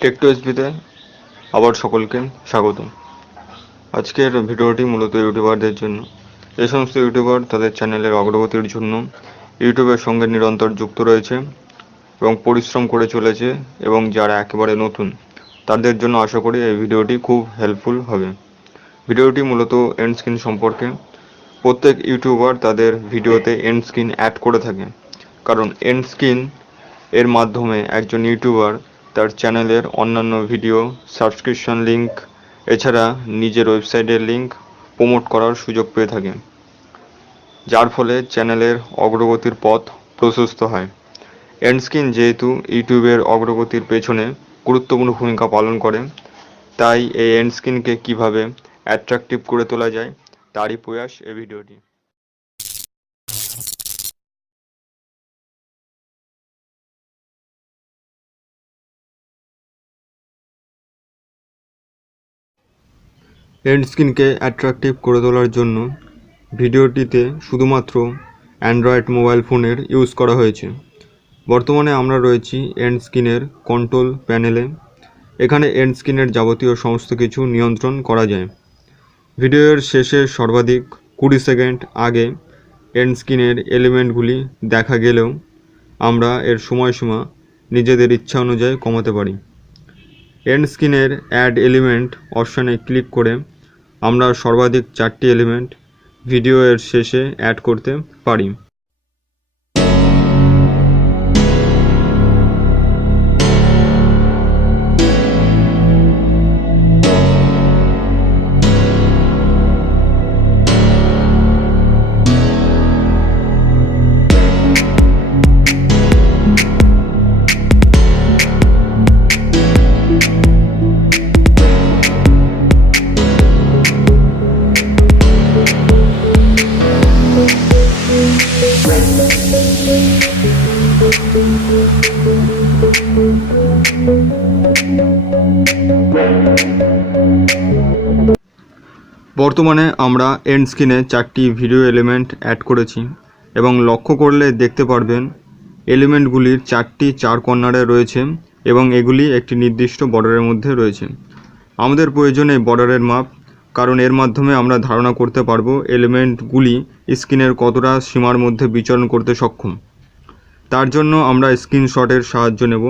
Take to এসবিতে আবার সকলকে স্বাগত। আজকের ভিডিওটি মূলত ইউটিউবারদের জন্য। এই সমস্ত ইউটিউবার তাদের চ্যানেলের অগ্রগতির জন্য ইউটিউবের সঙ্গে নিরন্তর যুক্ত রয়েছে এবং পরিশ্রম করে চলেছে, এবং যারা একেবারে নতুন তাদের জন্য আশা করি এই ভিডিওটি খুব হেল্পফুল হবে। ভিডিওটি মূলত এন্ড স্ক্রিন সম্পর্কে। প্রত্যেক ইউটিউবার তাদের ভিডিওতে এন্ড স্ক্রিন অ্যাড করে থাকে, কারণ এন্ড স্ক্রিন এর মাধ্যমে একজন ইউটিউবার তার চ্যানেলের অন্যান্য ভিডিও, সাবস্ক্রিপশন লিঙ্ক এছাড়া নিজের ওয়েবসাইটের লিঙ্ক প্রমোট করার সুযোগ পেয়ে থাকে, যার ফলে চ্যানেলের অগ্রগতির পথ প্রশস্ত হয়। এন্ড স্ক্রিন যেহেতু ইউটিউবের অগ্রগতির পেছনে গুরুত্বপূর্ণ ভূমিকা পালন করে, তাই এই এন্ড স্ক্রিনকে কীভাবে অ্যাট্রাকটিভ করে তোলা যায় তারই প্রয়াস এই ভিডিওটি। এন্ড স্ক্রিনকে অ্যাট্রাকটিভ করে তোলার জন্য ভিডিওটিতে শুধুমাত্র অ্যান্ড্রয়েড মোবাইল ফোনের ইউজ করা হয়েছে। বর্তমানে আমরা রয়েছি এন্ড স্ক্রিনের কন্ট্রোল প্যানেলে। এখানে এন্ড স্ক্রিনের যাবতীয় সমস্ত কিছু নিয়ন্ত্রণ করা যায়। ভিডিওর শেষে সর্বাধিক 20 সেকেন্ড আগে এন্ড স্ক্রিনের এলিমেন্টগুলি দেখা গেলেও আমরা এর সময়সীমা নিজেদের ইচ্ছা অনুযায়ী কমাতে পারি। এন্ড স্ক্রিনের অ্যাড এলিমেন্ট অপশানে ক্লিক করে আমরা সর্বাধিক 4টি এলিমেন্ট ভিডিও এর শেষে অ্যাড করতে পারি। বর্তমানে আমরা এন্ড স্ক্রিনে 4টি ভিডিও এলিমেন্ট অ্যাড করেছি, এবং লক্ষ্য করলে দেখতে পারবেন এলিমেন্টগুলির 4টি 4 কর্নারে রয়েছে এবং এগুলি একটি নির্দিষ্ট বর্ডারের মধ্যে রয়েছে। আমাদের প্রয়োজন এই বর্ডারের মাপ, কারণ এর মাধ্যমে আমরা ধারণা করতে পারবো এলিমেন্টগুলি স্ক্রিনের কতটা সীমার মধ্যে বিচরণ করতে সক্ষম। তার জন্য আমরা স্ক্রিনশটের সাহায্য নেব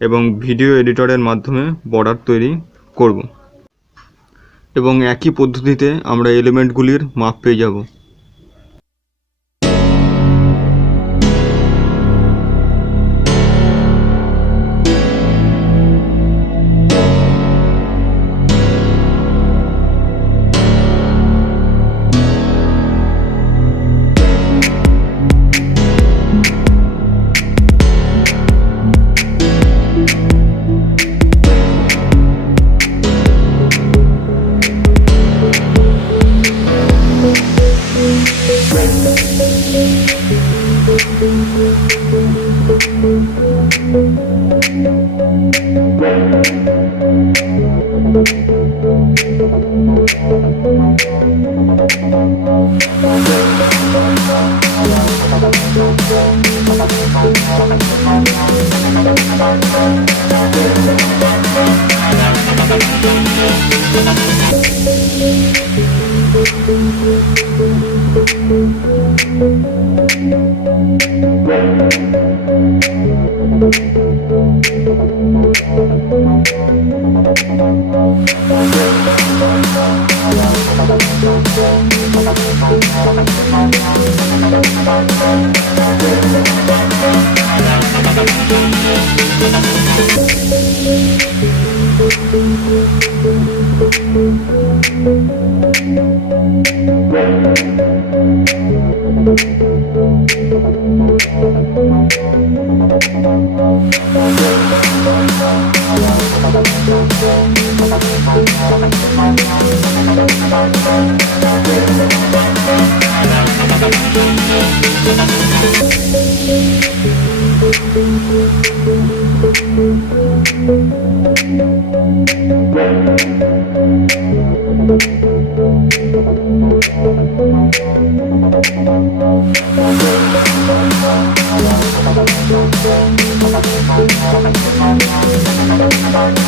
এবং ভিডিও এডিটরের মাধ্যমে বর্ডার তৈরি করব, এবং একই পদ্ধতিতে আমরা এলিমেন্টগুলির মাপ পেয়ে যাব। Thank you.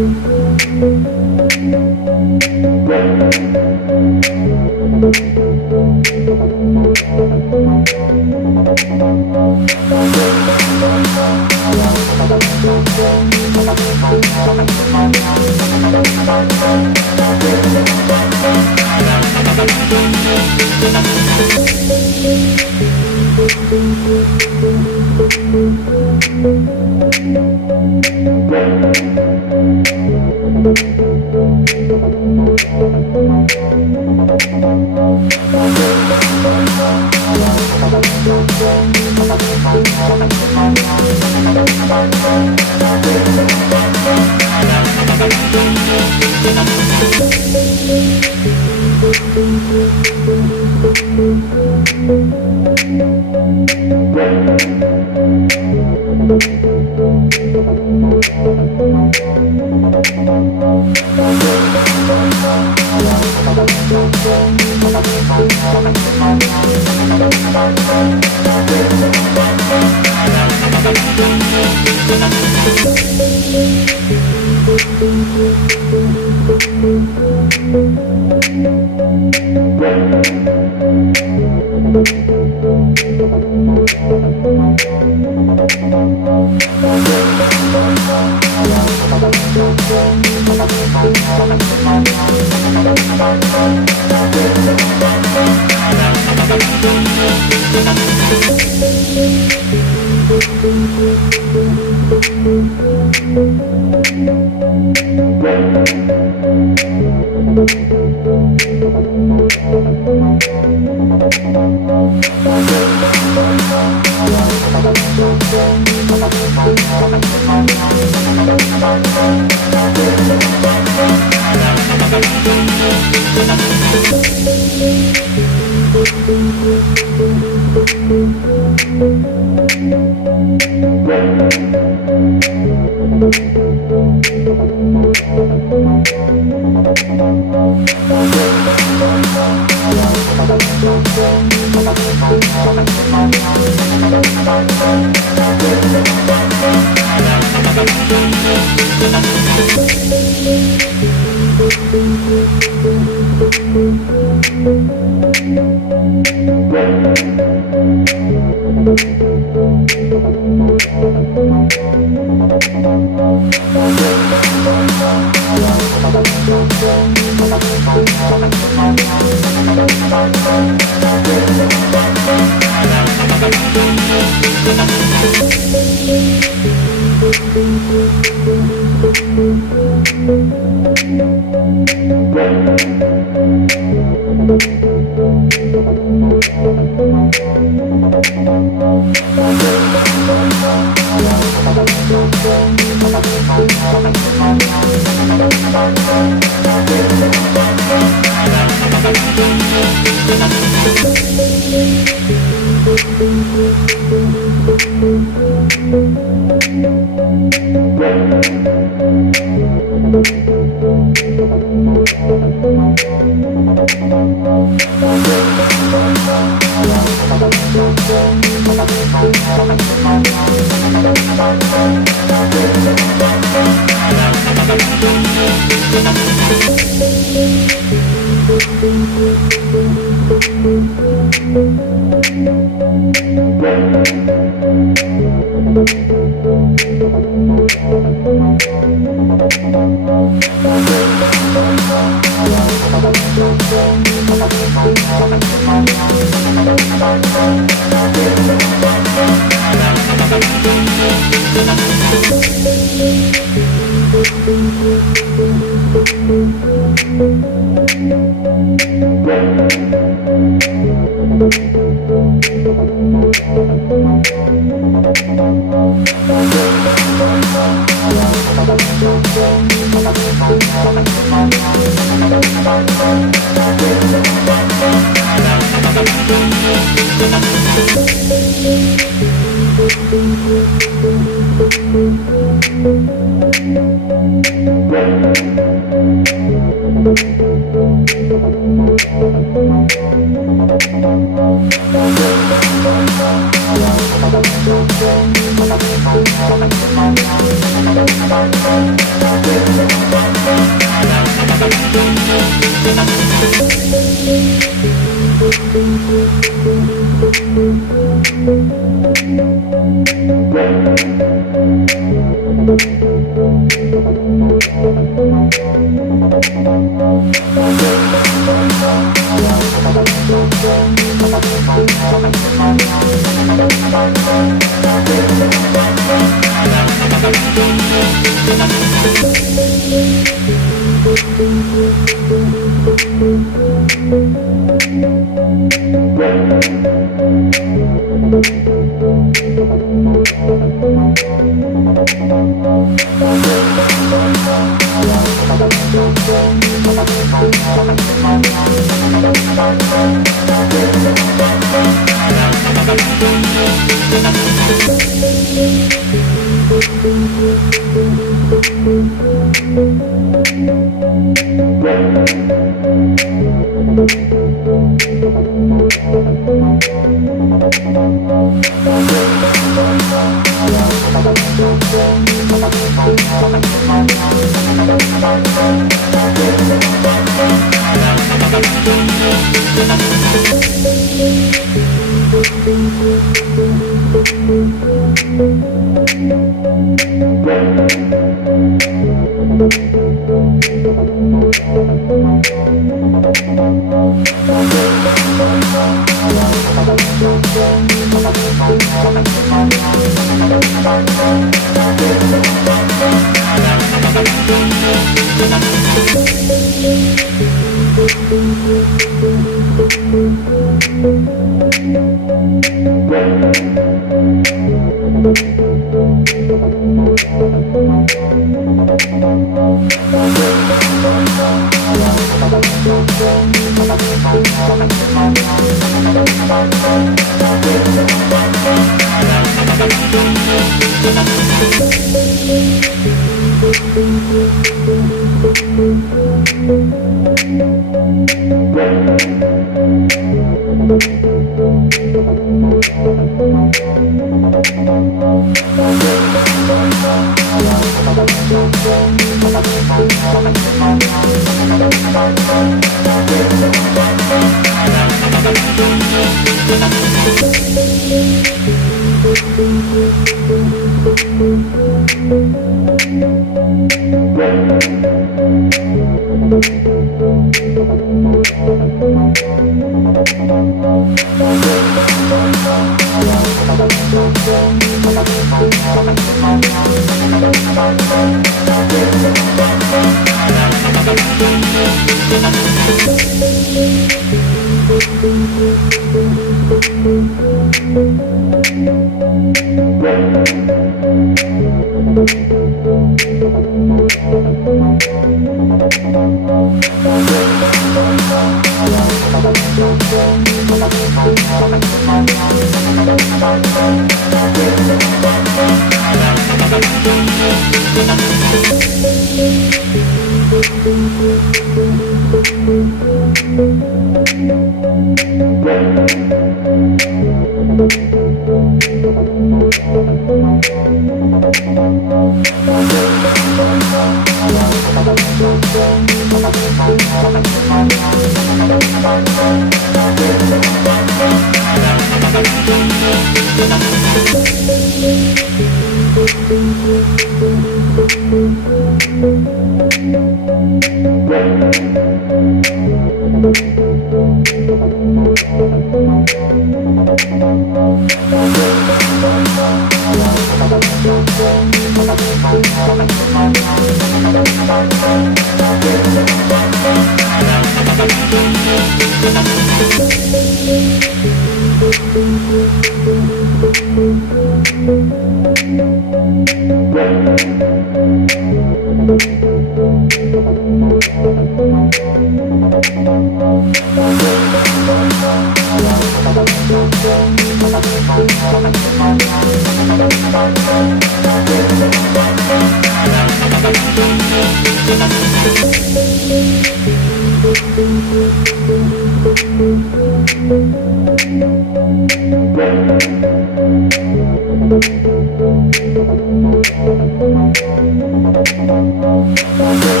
Thank you.